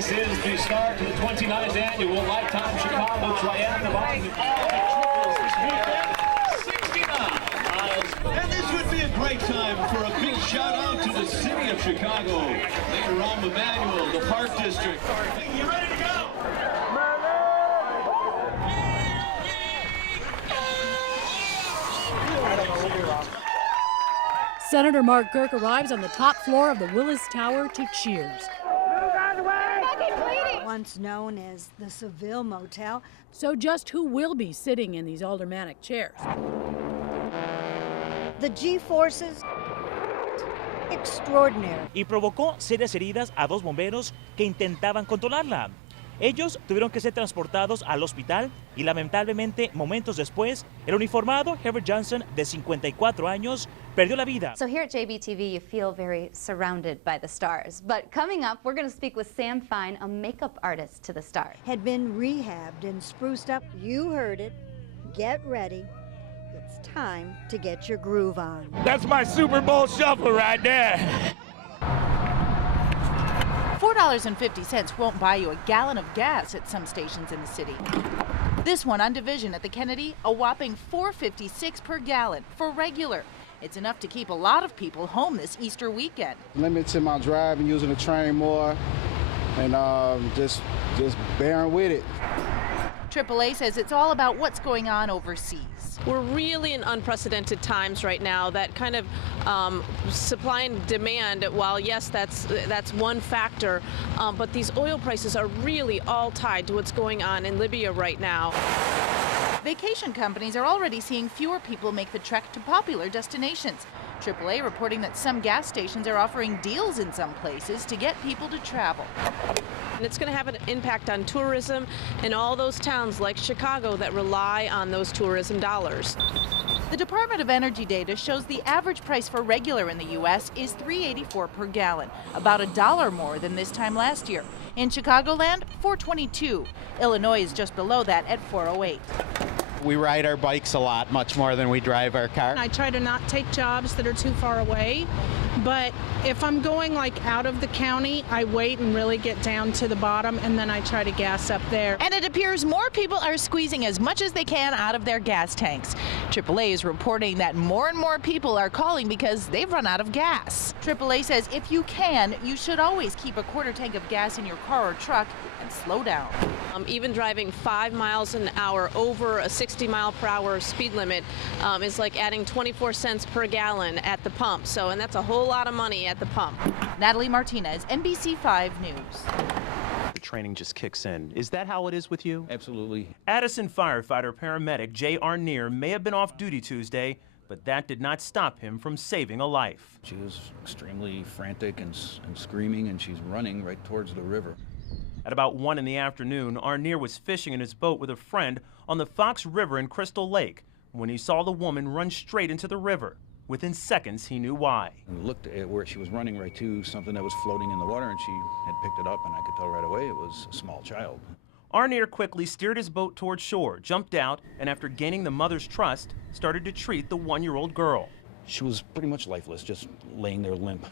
This is the start to the 29th annual Lifetime Chicago Triathlon. This weekend, 69 miles. And this would be a great time for a big shout out to the city of Chicago. Mayor Rahm Emanuel, the Park District. You ready to go? Senator Mark Girk arrives on the top floor of the Willis Tower to cheers. Once known as the Seville Motel. So just who will be sitting in these aldermanic chairs? The G-forces, extraordinary. Y provocó serias heridas a dos bomberos que intentaban controlarla. Ellos tuvieron que ser transportados al hospital y lamentablemente momentos después, el uniformado Herbert Johnson, de 54 años, perdió la vida. So here at JBTV, you feel very surrounded by the stars. But coming up, we're going to speak with Sam Fine, a makeup artist to the stars. Had been rehabbed and spruced up. You heard it. Get ready. It's time to get your groove on. That's my Super Bowl shuffle right there. $4.50 won't buy you a gallon of gas at some stations in the city. This one on Division at the Kennedy, a whopping $4.56 per gallon for regular. It's enough to keep a lot of people home this Easter weekend. Limiting my driving, using the train more, and just bearing with it. AAA says it's all about what's going on overseas. We're really in unprecedented times right now. That kind of supply and demand, while yes, that's one factor, but these oil prices are really all tied to what's going on in Libya right now. Vacation companies are already seeing fewer people make the trek to popular destinations. AAA reporting that some gas stations are offering deals in some places to get people to travel. And it's going to have an impact on tourism in all those towns like Chicago that rely on those tourism dollars. The Department of Energy data shows the average price for regular in the U.S. is $3.84 per gallon, about $1 more than this time last year. In Chicagoland, $4.22. Illinois is just below that at $4.08. We ride our bikes a lot, much more than we drive our car. I try to not take jobs that are too far away, but if I'm going like out of the county, I wait and really get down to the bottom, and then I try to gas up there. And it appears more people are squeezing as much as they can out of their gas tanks. AAA is reporting that more and more people are calling because they've run out of gas. AAA says if you can, you should always keep a quarter tank of gas in your car or truck and slow down. Even driving 5 miles an hour over a 60-mile-per-hour speed limit is like adding 24 cents per gallon at the pump. And that's a whole lot of money at the pump. Natalie Martinez, NBC5 News. The training just kicks in. Is that how it is with you? Absolutely. Addison firefighter paramedic Jay Arnier may have been off duty Tuesday, but that did not stop him from saving a life. She was extremely frantic and screaming, and she's running right towards the river. At about 1 in the afternoon, Arnier was fishing in his boat with a friend on the Fox River in Crystal Lake when he saw the woman run straight into the river. Within seconds, he knew why. And looked at where she was running right to something that was floating in the water, and she had picked it up, and I could tell right away it was a small child. Arnier quickly steered his boat toward shore, jumped out, and after gaining the mother's trust, started to treat the 1-year-old girl. She was pretty much lifeless, just laying there limp.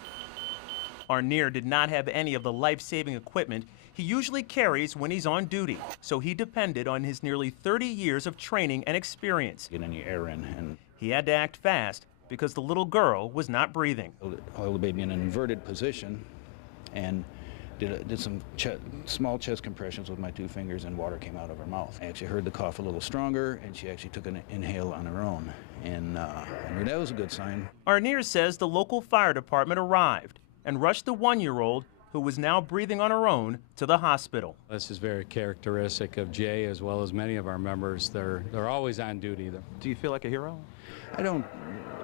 Arnier did not have any of the life-saving equipment he usually carries when he's on duty, so he depended on his nearly 30 years of training and experience. Get any air in, and he had to act fast because the little girl was not breathing. Held the baby in an inverted position and did some small chest compressions with my 2 fingers, and water came out of her mouth. I actually heard the cough a little stronger, and she actually took an inhale on her own, and that was a good sign. Arnier says the local fire department arrived and rushed the 1-year-old, who was now breathing on her own, to the hospital. This is very characteristic of Jay as well as many of our members. They're always on duty. Do you feel like a hero? I don't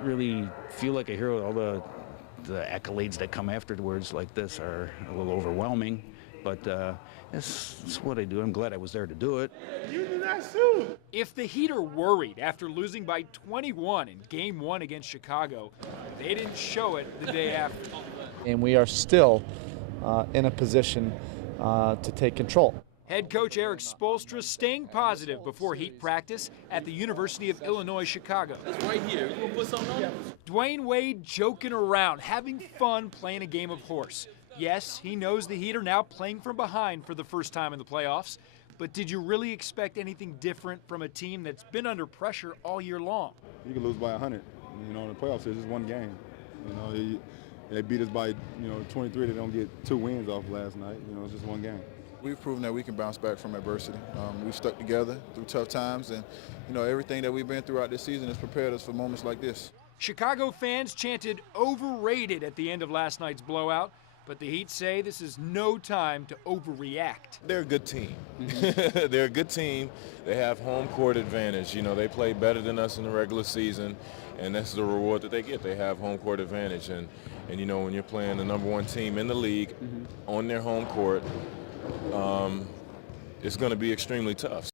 really feel like a hero. All the accolades that come afterwards like this are a little overwhelming, but it's what I do. I'm glad I was there to do it. You did that too. If the Heat are worried after losing by 21 in Game 1 against Chicago, they didn't show it the day after. And we are still in a position to take control. Head coach Eric Spoelstra staying positive before Heat practice at the University of Illinois, Chicago. That's right here. You gonna put something on? Dwayne Wade joking around, having fun playing a game of horse. Yes, he knows the Heat are now playing from behind for the first time in the playoffs, but did you really expect anything different from a team that's been under pressure all year long? You can lose by 100. You know, in the playoffs, it's just one game. You know, they beat us by, 23. They don't get 2 wins off last night. You know, it's just one game. We've proven that we can bounce back from adversity. We've stuck together through tough times, and, everything that we've been throughout this season has prepared us for moments like this. Chicago fans chanted overrated at the end of last night's blowout, but the Heat say this is no time to overreact. They're a good team. They're a good team. They have home court advantage. You know, they play better than us in the regular season, and that's the reward that they get. They have home court advantage, and when you're playing the #1 team in the league on their home court, it's going to be extremely tough.